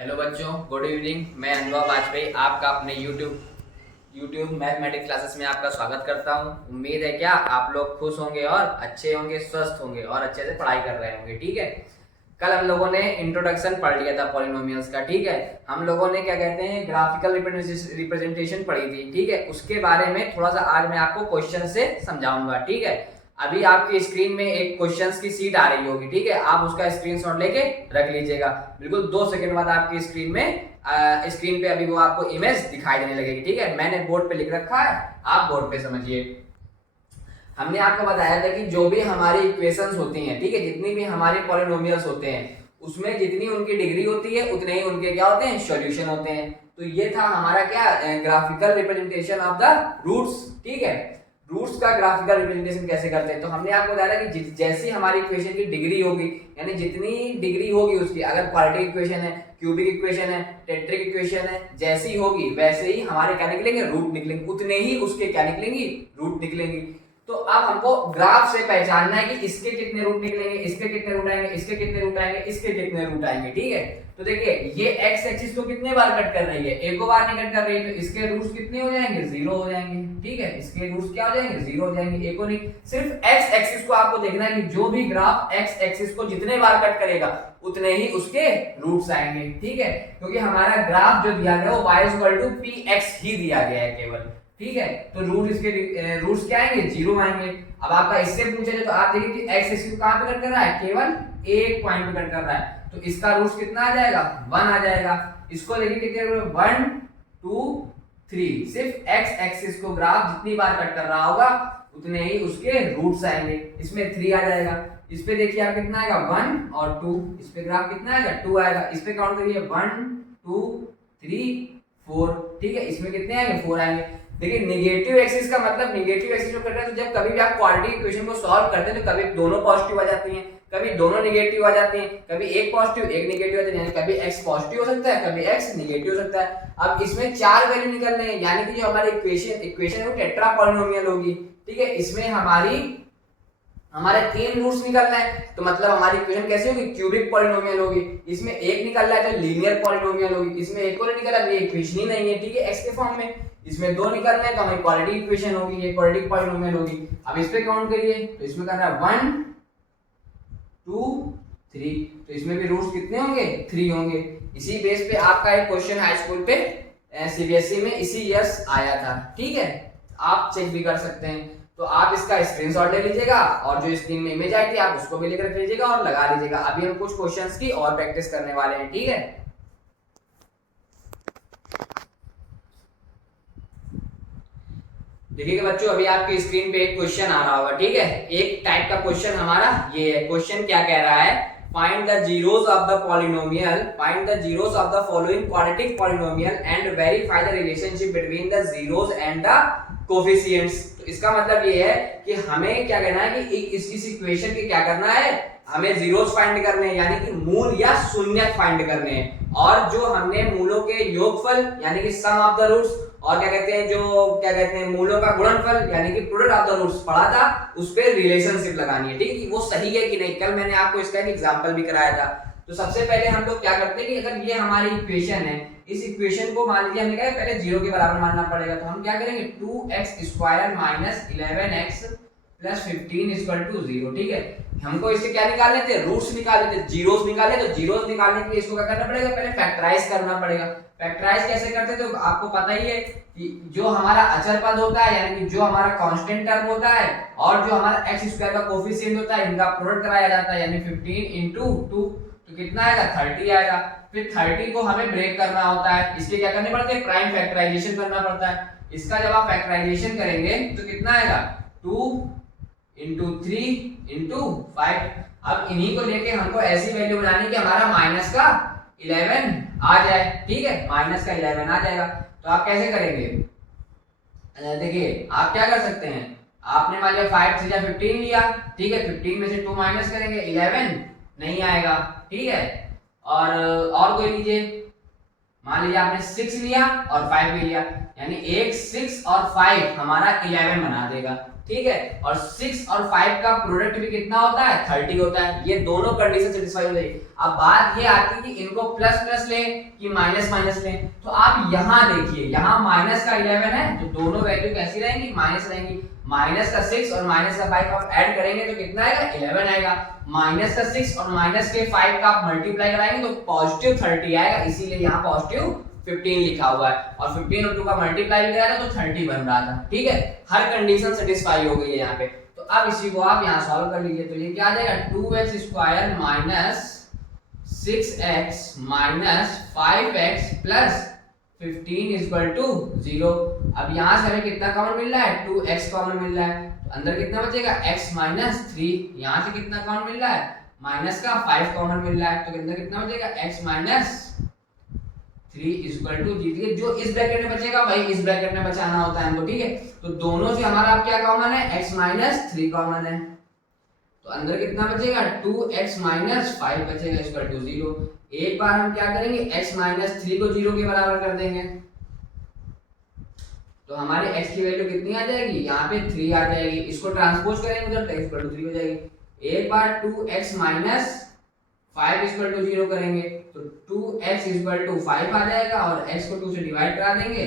Hello बच्चों, good evening. मैं अनुभव वाजपेयी आपका अपने यूट्यूब मैथमेटिक्स क्लासेस में आपका स्वागत करता हूं। उम्मीद है क्या आप लोग खुश होंगे और अच्छे होंगे, स्वस्थ होंगे और अच्छे से पढ़ाई कर रहे होंगे। ठीक है, कल हम लोगों ने इंट्रोडक्शन पढ़ लिया था पॉलिनोमियल्स का। ठीक है, हम लोगों ने क्या कहते हैं ग्राफिकल रिप्रेजेंटेशन पढ़ी थी। ठीक है, उसके बारे में थोड़ा सा आज मैं आपको क्वेश्चन से समझाऊंगा। ठीक है, अभी आपकी स्क्रीन में एक क्वेश्चंस की सीट आ रही होगी। ठीक है, आप उसका स्क्रीनशॉट लेके रख लीजिएगा। बिल्कुल 2 सेकंड बाद आपकी स्क्रीन पे अभी वो आपको इमेज दिखाई देने लगेगी। ठीक है, मैंने बोर्ड पे लिख रखा है, आप बोर्ड पे समझिए। हमने आपको बताया था कि जो भी हमारी इक्वेशंस होती हैं, ठीक है, जितनी भी हमारे पॉलिनोमियल्स होते हैं उसमें जितनी उनकी डिग्री होती है उतने ही उनके क्या होते हैं, सॉल्यूशन होते हैं। तो ये था हमारा क्या, graphical representation of the roots. ठीक है, रूट्स का ग्राफिकल रिप्रेजेंटेशन कैसे करते हैं। तो हमने आपको बताया कि जैसी हमारी इक्वेशन की डिग्री होगी, यानी जितनी डिग्री होगी उसकी, अगर क्वाड्रेटिक इक्वेशन है, क्यूबिक इक्वेशन है, टेट्रिक इक्वेशन है, जैसी होगी वैसे ही हमारे क्या निकलेंगे, रूट निकलेंगे। उतने ही उसके क्या निकलेंगी, रूट निकलेंगी। तो अब हमको ग्राफ से पहचानना है कि इसके कितने रूट निकलेंगे, इसके कितने रूट आएंगे, इसके कितने रूट आएंगे, इसके कितने रूट आएंगे। ठीक है, तो देखिए ये एक्स एक्सिस को कितने बार कट कर रही है, एक बार नहीं कट कर रही है, तो इसके रूट्स कितने हो जाएंगे, 0 हो जाएंगे। ठीक है, इसके रूट्स क्या हो जाएंगे, 0 हो जाएंगे, एको नहीं। सिर्फ एक्स एक्सिस को आपको देखना है कि जो भी ग्राफ एक्स एक्सिस को जितने बार कट करेगा उतने ही उसके रूट्स आएंगे। ठीक है, क्योंकि हमारा ग्राफ जो दिया गया वो y px ही दिया गया है केवल। ठीक है, तो रूट्स क्या आएंगे, 0 आएंगे। अब आपका इससे पूछा जाए तो आप देखिए कि एक्स एक्सिस को कहां पे कट कर रहा है, केवल एक पॉइंट पे कट कर रहा है, तो इसका रूट्स कितना आ जाएगा, 1 आ जाएगा। इसको देखिए कितने 1 2 3, सिर्फ एक्स एक्सिस को ग्राफ जितनी बार कट कर रहा होगा उतने ही उसके रूट्स आएंगे। इसमें 3 आ जाएगा। इस पे देखिए आप कितना आएगा, 1 और 2। इस पे ग्राफ कितना आएगा, 2 आएगा। इस पे काउंट करिए 1 2 3 4। ठीक है, इसमें कितने आएंगे, 4 आएंगे। देखिए नेगेटिव एक्सिस का मतलब, नेगेटिव एक्सिस में कर रहे हैं तो जब कभी भी आप क्वाड्रेटिक इक्वेशन को सॉल्व करते हैं तो कभी दोनों पॉजिटिव आ जाती हैं, कभी दोनों नेगेटिव आ जाती हैं, कभी एक पॉजिटिव एक नेगेटिव आ जाती है, यानी कभी x पॉजिटिव हो सकता है, कभी x नेगेटिव हो सकता है। अब इसमें 4 वैल्यू निकलने हैं, यानी कि जो हमारी इक्वेशन है वो टेट्रा पॉलिनोमियल होगी। ठीक है, इसमें हमारे 3 रूट्स निकलना है, तो मतलब हमारी इक्वेशन कैसी होगी, क्यूबिक पॉलिनोमियल होगी। इसमें एक निकल रहा है तो लीनियर पॉलिनोमियल होगी। इसमें एक और निकला तो ये इक्वेशन ही नहीं है। ठीक है, x के फॉर्म में। इसमें 2 निकलने हैं तो हमारी क्वाड्रेटिक इक्वेशन होगी, ये क्वाड्रेटिक पॉलिनोमियल होगी। अब इस पे काउंट करिए तो इसमें करना है 1 2 3, तो इसमें भी रूट्स कितने होंगे, 3 होंगे। इसी बेस पे आपका एक क्वेश्चन हाई स्कूल पे सीबीएसई में इसी ईयर्स आया था। ठीक है, आप चेक भी कर सकते हैं। तो आप इसका स्क्रीनशॉट ले लीजिएगा और जो स्क्रीन में इमेज आई थी आप उसको भी लेकर रख लीजिएगा और लगा लीजिएगा। अभी हम कुछ क्वेश्चंस की और प्रैक्टिस करने वाले हैं। ठीक है, देखिए बच्चों अभी आपकी स्क्रीन पे एक क्वेश्चन आ रहा होगा। ठीक है, एक टाइप का क्वेश्चन हमारा ये है। क्वेश्चन क्या कह रहा है, find the zeros of the polynomial, find the zeros of the following quadratic polynomial and verify the relationship between the zeros and the coefficients. तो इसका मतलब ये है कि हमें क्या करना है कि इस इक्वेशन के क्या करना है, हमें जीरोस फाइंड करने हैं, यानी कि मूल या शून्य फाइंड करने हैं। और जो हमने मूलों के योगफल यानी कि सम ऑफ द रूट्स, और क्या कहते हैं, जो क्या कहते हैं मूलों का गुणनफल यानी कि प्रोडक्ट ऑफ द रूट्स पढ़ा था, उस पे रिलेशनशिप लगानी है। ठीक है, वो सही है कि नहीं, कल मैंने आपको इसका एक एग्जांपल भी कराया था। तो सबसे पहले हम लोग क्या करते हैं कि अगर ये हमारी इक्वेशन है, इस इक्वेशन को मान लीजिए हमने कहा पहले 0 के बराबर मानना पड़ेगा, तो हम क्या करेंगे 2x² minus 11x plus 15 equal to 0। ठीक है, हमको इसके क्या निकालने थे, रूट्स निकालने थे, जीरोस निकालने। तो जीरोस निकालने के लिए इसको क्या करना पड़ेगा, पहले फैक्टराइज करना पड़ेगा। फैक्टराइज कैसे करते हैं तो आपको पता ही है कि जो हमारा अचर पद होता है यानी कि जो हमारा कांस्टेंट टर्म होता है और जो हमारा x² का कोफिशिएंट होता है, इनका प्रोडक्ट कराया जाता है, यानी 15 into 2, तो कितना आएगा, 30 आएगा। फिर 30 को हमें ब्रेक करना होता है, इसके क्या करने पड़ते हैं, प्राइम फैक्टराइजेशन करना पड़ता है। इसका जब आप फैक्टराइजेशन करेंगे तो कितना आएगा, 2 into 3 into 5। अब इन्हीं को लेके हमको ऐसी वैल्यू बनानी कि हमारा माइनस का 11 आ जाए। ठीक है, माइनस का 11 आ जाएगा। तो आप कैसे करेंगे, देखिए आप क्या कर सकते हैं, आपने मान लिया 5 3 15 लिया। ठीक है, 15 में से 2 माइनस करेंगे, 11 नहीं आएगा। ठीक है, और कोई लीजिए, मान लीजिए आपने 6 लिया और 5 भी लिया, यानी एक 6 और 5 हमारा 11 बना देगा, ठीक है। और 6 और 5 का प्रोडक्ट भी कितना होता है, 30 होता है। ये दोनों कंडीशन सेटिस्फाई हो जाएगी। अब बात ये आती है कि इनको प्लस प्लस लें कि माइनस माइनस लें। तो आप यहाँ देखिए, यहाँ माइनस का 11 है तो दोनों वैल्यू कैसी रहेंगी, माइनस रहेंगी। माइनस का 6 और माइनस का 5 आप ऐड करेंगे तो कितना आएगा, 11 आएगा। माइनस का 6 और माइनस के 5 का आप मल्टीप्लाई कराएंगे तो पॉजिटिव 30 आएगा, इसीलिए यहाँ पॉजिटिव 15 लिखा हुआ है। और 15 और 2 का मल्टीप्लाई भी कराया था तो 30 बन रहा था, ठीक है। हर कंडीशन सेटिस्फाई हो गई है यहाँ पे। तो अब इसी को आप यहाँ सॉल्व कर लीजिए। तो ये क्या आ जाएगा, 2x square minus 6x minus 5x plus 15 equal to 0। अब यहाँ से हमें कितना कॉमन मिल रहा है, 2x कॉमन मिल रहा है। तो अंदर कितना बचेगा, x माइनस 3। यहाँ से कितना कॉमन मिल रहा है, माइनस का 5 कॉमन मिल रहा है। तो कितना बचेगा, x माइनस 3 इक्वल टू, जीतिए जो इस ब्रैकेट में बचेगा वही इस ब्रैकेट में बचाना होता है हमको, ठीक है। तो दोनों से हमारा अब क्या कॉमन है, x माइनस 3 कॉमन है। तो अंदर कितना बचेगा, 2x माइनस 5 बचेगा इक्वल टू 0। एक बार हम क्या करेंगे, x माइनस 3 को 0 के बराबर कर देंगे तो हमारे x की वैल्यू कितनी आ जाएगी, यहाँ पे 3 आ जाएगी। इसको ट्रांसपोज करेंगे उधर तो इक्वल टू 3 हो जाएगी। एक बार 2x माइनस 5 इक्वल टू 0 करेंगे तो 2x इक्वल टू 5 आ जाएगा और x को 2 से डिवाइड करा देंगे।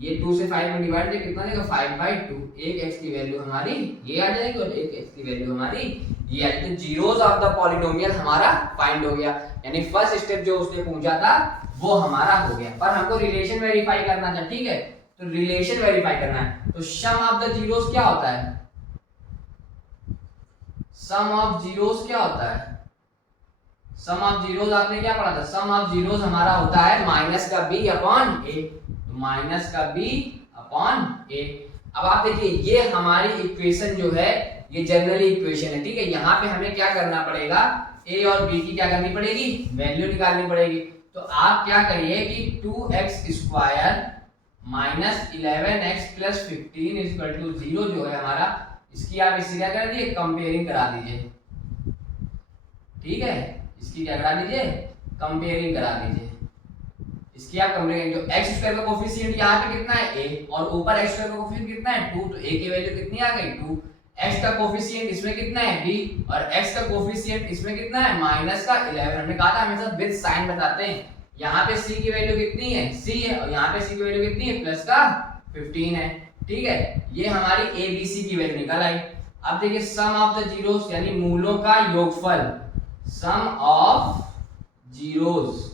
ये 2 से 5 में डिवाइड दे कितना देगा, 5/2। एक x की वैल्यू हमारी ये आ जाएगी और एक x की वैल्यू हमारी ये आ जाएगी। जीरोस ऑफ द पॉलिनोमियल हमारा फाइंड हो गया, यानी फर्स्ट स्टेप जो उसने पूछा था वो हमारा हो गया। पर हमको रिलेशन वेरीफाई करना था, ठीक है। तो रिलेशन वेरीफाई करना है तो सम ऑफ द जीरोस क्या होता है, सम ऑफ जीरोस क्या होता है, सम ऑफ जीरोस आपने क्या पढ़ा था, सम ऑफ जीरोस हमारा होता है माइनस का b अपॉन a। माइनस का b अपॉन a। अब आप देखिए ये हमारी इक्वेशन जो है ये जनरली इक्वेशन है, ठीक है। यहाँ पे हमें क्या करना पड़ेगा, a और b की क्या करनी पड़ेगी, वैल्यू निकालनी पड़ेगी। तो आप क्या करिए कि 2x square minus 11x plus 15 equal to 0 जो है हमारा, इसकी आप इससे क्या कर दीजिए, कंपेयरिंग करा दीजिए, ठीक है। इसकी क्या करा दीजिए, कंपेयरिंग करा दीजिए। इसकी आप कंपेयरिंग, जो x स्क्वायर का कोफिशिएंट यहाँ पे कितना है a और ऊपर x स्क्वायर का कोफिशिएंट कितना है 2, तो a की वैल्यू कितनी आ गई 2। x का कोफिशिएंट इसमें कितना है b और x का कोफिशिएंट इसमें कितना है माइनस का 11। हमने कहा था हमेशा विद साइन बताते हैं। यहाँ पे c की वैल्यू कितनी है, c है, और यहाँ पे c की वैल्यू कितनी है, प्लस का 15 है, ठीक है। ये हमारी a b c की वैल्यू निकल आई। अब देखिए सम ऑफ द जीरोस यानी मूलों का योगफल, sum of zeros,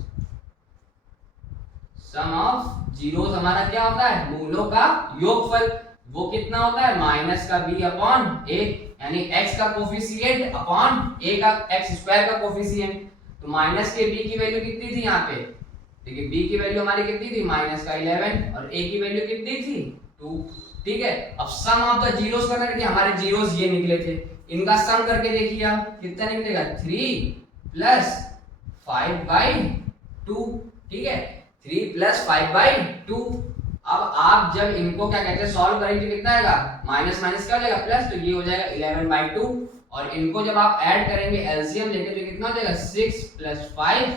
sum of zeros हमारा क्या होता है, मूलों का योगफल। वो कितना होता है, माइनस का b अपॉन a, यानी x का कोफिशिएंट अपॉन a का x स्क्वायर का कोफिशिएंट। तो माइनस के b की वैल्यू कितनी थी यहाँ पे, देखिए b की वैल्यू हमारी कितनी थी, माइनस का 11 और a की वैल्यू कितनी थी 2, ठीक है। अब सम ऑफ द जीरोस करना है कि हमारे जीरोस ये निकले थे, इनका सम करके देखिए आप कितना निकलेगा, 3 प्लस 5/2, ठीक है। 3 प्लस 5/2। अब आप जब इनको क्या कहते हैं सॉल्व करेंगे कितना आएगा, माइनस माइनस क्या हो जाएगा प्लस, तो ये हो जाएगा 11/2। और इनको जब आप ऐड करेंगे एलसीएम लेके तो कितना हो जाएगा 6 प्लस 5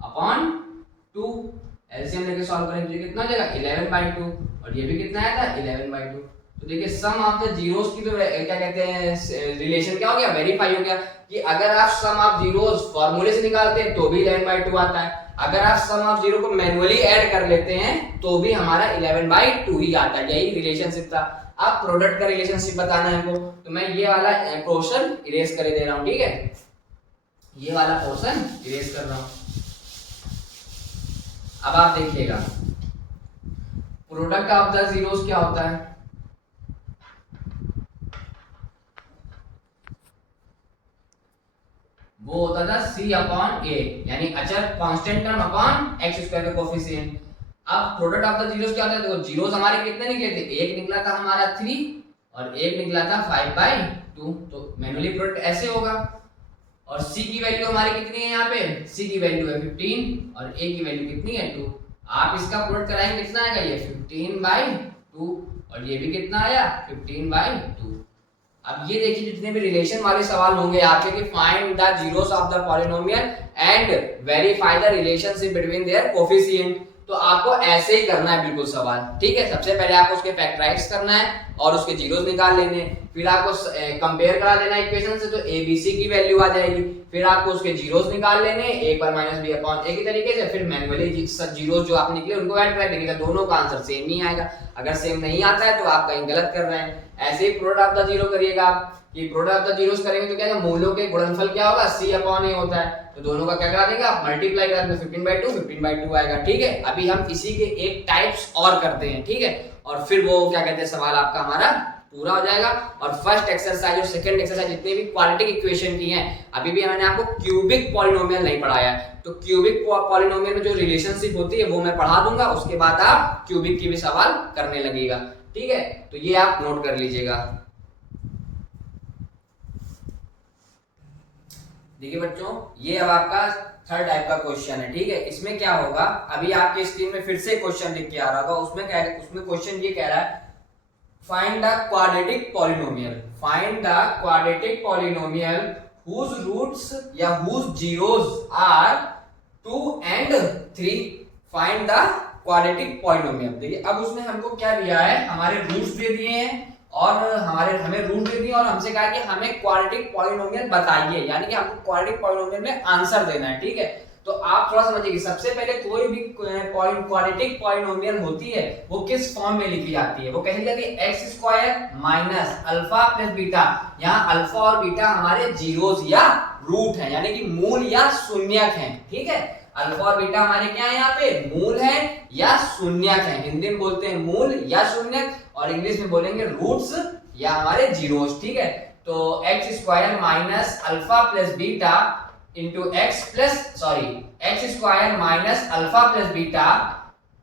अपॉन 2। एलसीएम लेके सॉल्व करेंगे तो कितना हो जाएगा 11/2 और ये भी कितना आया था 11/2। तो देखिए सम ऑफ द जीरोस की तो क्या कहते हैं रिलेशन क्या हो गया, वेरीफाई हो गया कि अगर आप सम ऑफ जीरोस फार्मूले से निकालते हैं तो भी 11/2 आता है, अगर आप सम ऑफ जीरो को मैन्युअली ऐड कर लेते हैं तो भी हमारा 11/2 ही आता है। यही रिलेशनशिप था। आप प्रोडक्ट का रिलेशनशिप बताना है हमको, तो मैं ये वाला पोर्शन इरेज कर दे रहा हूं, ठीक है। ये वाला पोर्शन इरेज कर रहा हूं। अब आप देखिएगा प्रोडक्ट ऑफ द जीरोस क्या होता है, वो होता था c अपॉन a, यानी अचर constant term upon x square का कोफिशिएंट। अब प्रोडक्ट ऑफ द जीरोस क्या होता है, देखो जीरोस हमारे कितने निकले थे, एक निकला था हमारा 3 और एक निकला था 5/2, तो मैन्युअली प्रोडक्ट ऐसे होगा। और c की वैल्यू हमारी कितनी है, यहाँ पे c की वैल्यू है 15 और a की वैल्यू कितनी है 2। आप इसका प्रोडक्ट कराएंगे कितना आएगा, ये 15/2 और ये भी कितना आया 15/2। अब ये देखिए जितने भी रिलेशन वाले सवाल होंगे आपके कि find the zeros of the polynomial and verify the relationship between their coefficient. तो आपको ऐसे ही करना है बिल्कुल सवाल, ठीक है। सबसे पहले आपको उसके फैक्टराइज करना है और उसके जीरोस निकाल लेने, फिर आपको कंपेयर करा देना इक्वेशन से, तो ए बी सी की वैल्यू आ जाएगी। फिर आपको उसके जीरोस निकाल लेने, ए पर माइनस बी अपॉन ए की तरीके से, फिर मैन्युअली जीरोस जो आपने निकले उनको ऐड कर देंगे, दोनों का आंसर सेम ही आएगा। अगर सेम नहीं आता है तो आप कहीं गलत कर रहे हैं। ऐसे ही प्रोडक्ट ऑफ द जीरो करिएगा आप, कि प्रोडक्ट ऑफ द जीरोस करेंगे तो क्या है, मूलों के गुणनफल क्या होगा, c अपॉन a होता है, तो दोनों का क्या करा देंगे आप, मल्टीप्लाई कर देंगे, 15/2 आएगा, ठीक है। अभी हम इसी के एक टाइप्स और करते हैं, ठीक है, और फिर वो क्या कहते हैं, सवाल आपका हमारा पूरा हो जाएगा। और फर्स्ट एक्सरसाइज और सेकंड एक्सरसाइज जितने भी क्वाड्रेटिक इक्वेशन की हैं, अभी भी मैंने आपको क्यूबिक पॉलिनोमियल नहीं पढ़ाया, तो क्यूबिक पॉलिनोमियल में जो रिलेशनशिप होती है वो मैं पढ़ा दूंगा, उसके बाद आप क्यूबिक की भी सवाल करने लगेगा, ठीक है। तो ये आप नोट कर लीजिएगा। देखिए बच्चों, ये अब आपका थर्ड टाइप का क्वेश्चन है, ठीक है। इसमें क्या होगा, अभी आपके स्क्रीन में फिर से क्वेश्चन लिख के आ रहा होगा, उसमें क्या है, उसमें क्वेश्चन ये कह रहा है, find the quadratic polynomial, find the quadratic polynomial whose roots या whose zeros are 2 and 3, find the quadratic polynomial। देखिए अब उसने हमको क्या दिया है, हमारे रूट्स दे दिए हैं और हमें रूट दे दिए और हमसे कहा कि हमें क्वाड्रेटिक पॉलिनोमियल बताइए, यानी कि हमको क्वाड्रेटिक पॉलिनोमियल में आंसर देना है, ठीक है। तो आप थोड़ा समझिए कि सबसे पहले कोई भी क्वाड्रेटिक पॉलिनोमियल होती है वो किस फॉर्म में लिखी जाती है, वो कही जाती है x square minus alpha plus beta. यहाँ अल्फा और बीटा हमारे जीरोस या रूट हैं, यानी कि मूल या शून्यक हैं, ठीक है। अल्फा और बीटा हमारे क्या है, यहाँ पे मूल है या शून्यक है। हिंदी में बोलते हैं मूल या शून्यक, और इंग्लिश में बोलेंगे रूट्स या हमारे जीरोस, ठीक है। तो x square minus alpha plus beta into x square minus alpha plus beta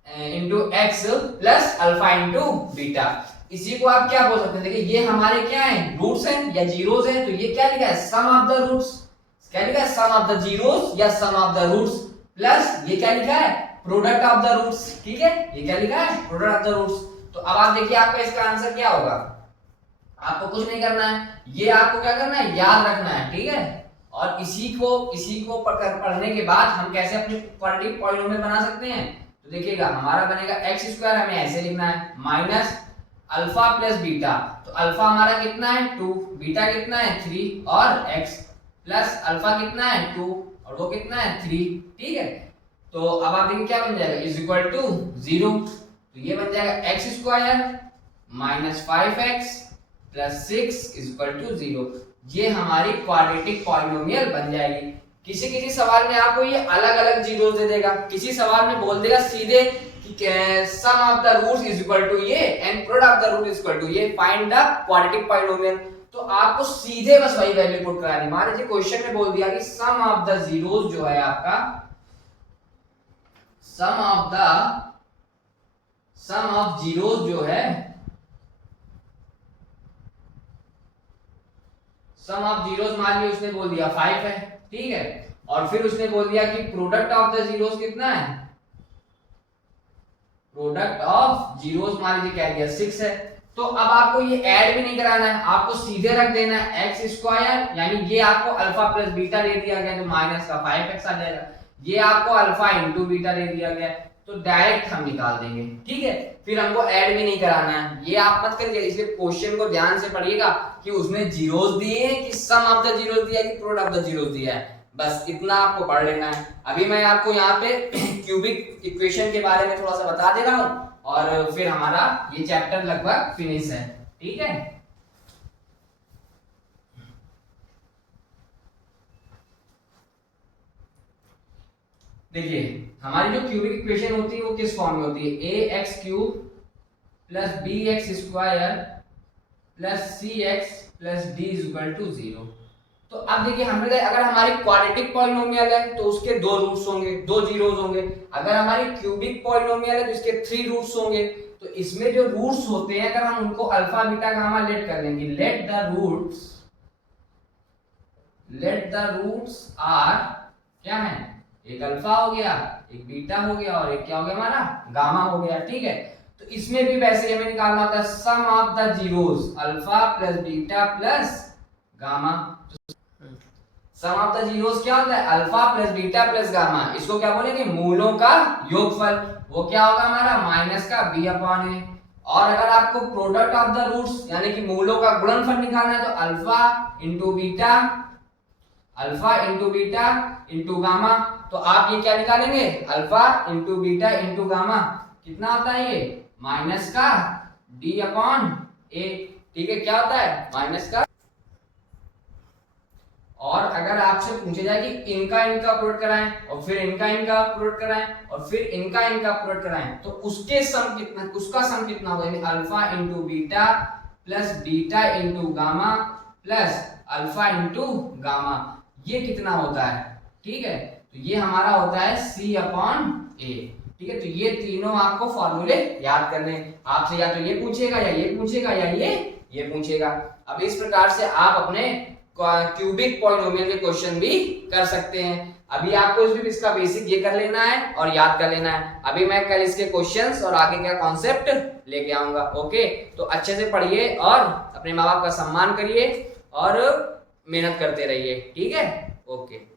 into x plus alpha into beta. इसी को आप क्या बोल सकते हैं, देखिए ये हमारे क्या है, रूट्स हैं या जीरोस हैं, तो ये क्या लिखा है, सम ऑफ द रूट्स। क्या लिखा है, सम ऑफ द जीरोस या सम ऑफ द रूट्स, प्लस ये क्या लिखा है, प्रोडक्ट ऑफ द रूट्स, ठीक है। ये क्या लिखा है, प्रोडक्ट ऑफ द रूट्स। तो अब आप देखिए आपका इसका आंसर क्या होगा, आपको कुछ नहीं करना है, ये आपको क्या करना है, याद रखना है, ठीक है। और इसी को पढ़ने के बाद हम कैसे अपने क्वाड्रेटिक पॉलिनोमियल बना सकते हैं, तो देखिएगा हमारा बनेगा एक्स स्क्वायर, हमें ऐसे लिखना है, माइनस अल्फा प्लस बीटा, तो अल्फा हमारा कितना है 2, बीटा कितना है 3, और एक्स प्लस अल्फा कितना है 2 और वो कितना है 3, ठीक है। तो अब आप देखिए क्या बन जाएगा, इज इक्वल टू 0, तो ये बन जाएगा x square minus 5x plus 6 is equal to 0। ये हमारी क्वाड्रेटिक पॉलिनोमियल बन जाएगी। किसी किसी सवाल में आपको ये अलग अलग जीरोस दे देगा, किसी सवाल में बोल देगा सीधे कि sum of the roots is equal to ये and product of the root is equal to ये, फाइंड द क्वाड्रेटिक पॉलिनोमियल। तो आपको सीधे बस वही वैल्यू पुट करानी। मान लीजिए क्वेश्चन में बोल दिया कि सम ऑफ द जीरोस जो है आपका, सम ऑफ जीरोस जो है, सम ऑफ जीरोस मान लीजिए उसने बोल दिया 5 है, ठीक है। और फिर उसने बोल दिया कि प्रोडक्ट ऑफ द जीरोस कितना है, प्रोडक्ट ऑफ जीरोस मान लीजिए कह दिया 6 है। तो अब आपको ये ऐड भी नहीं कराना है, आपको सीधे रख देना है एक्स स्क्वायर, यानी ये आपको अल्फा प्लस बीटा दे दिया गया तो माइनस का 5x आ जाएगा, ये आपको अल्फा इंटू बीटा दे दिया गया तो डायरेक्ट हम निकाल देंगे, ठीक है। फिर हमको ऐड भी नहीं कराना है, ये आप मत करिए। इसलिए क्वेश्चन को ध्यान से पढ़िएगा कि उसने जीरोस दिए हैं कि सम ऑफ द जीरोस दिया है कि प्रोडक्ट ऑफ द जीरोस दिया है, बस इतना आपको पढ़ लेना है। अभी मैं आपको यहाँ पे क्यूबिक इक्वेशन के बारे में थोड़ा सा बता दे रहा हूँ और फिर हमारा ये चैप्टर लगभग फिनिश है, ठीक है। देखिए हमारी जो क्यूबिक इक्वेशन होती है वो किस फॉर्म में होती है, A X cube plus B X square plus C X plus D is equal to 0। तो अब देखिए हमने अगर हमारी क्वाड्रेटिक पॉलिनोमियल है तो उसके 2 रूट्स होंगे, 2 जीरोस होंगे। अगर हमारी क्यूबिक पॉलिनोमियल है तो इसके 3 रूट्स होंगे। तो इसमें जो रूट्स होते हैं अगर हम उनको अल्फा बीटा गामा लेट कर देंगे, लेट द रूट्स आर क्या है, एक अल्फा हो गया, एक बीटा हो गया और एक क्या हो गया हमारा गामा हो गया, ठीक है। तो इसमें भी वैसे हमें निकालना होता है sum of the zeros, alpha plus beta plus gamma. Sum of the zeros क्या होता है? Alpha plus beta plus gamma. इसको क्या बोलेंगे? मूलों का योगफल। वो क्या होगा हमारा? माइनस का b अपॉन ए। और अगर आपको प्रोडक्ट ऑफ द रूट्स यानी कि मूलों का गुणनफल निकालना है तो alpha into beta into gamma. तो आप ये क्या निकालेंगे? Alpha into beta into gamma. कितना होता है ये? माइनस का d अपॉन ए। ठीक है, क्या होता है? माइनस का। और अगर आपसे पूछा जाए कि इनका प्रोडक्ट कराएं और फिर इनका प्रोडक्ट कराएं और फिर इनका प्रोडक्ट कराएं तो उसका सम कितना होगा? यानी alpha into beta plus beta into gamma plus alpha into gamma, ये कितना होता है? ठीक है, तो ये हमारा होता है c अपॉन ए। ठीक है, तो ये तीनों आपको फॉर्मूले याद करने हैं। आपसे या तो ये पूछेगा या ये पूछेगा या ये पूछेगा। अब इस प्रकार से आप अपने क्यूबिक पॉलिनोमियल के क्वेश्चन भी कर सकते हैं। अभी आपको इसका बेसिक ये कर लेना है और याद कर लेना है। अभी मैं कल इसके क्वेश्चंस और आगे का कॉन्सेप्ट लेके आऊंगा। ओके, तो अच्छे से पढ़िए और अपने माँ बाप का सम्मान करिए और मेहनत करते रहिए। ठीक है, ओके।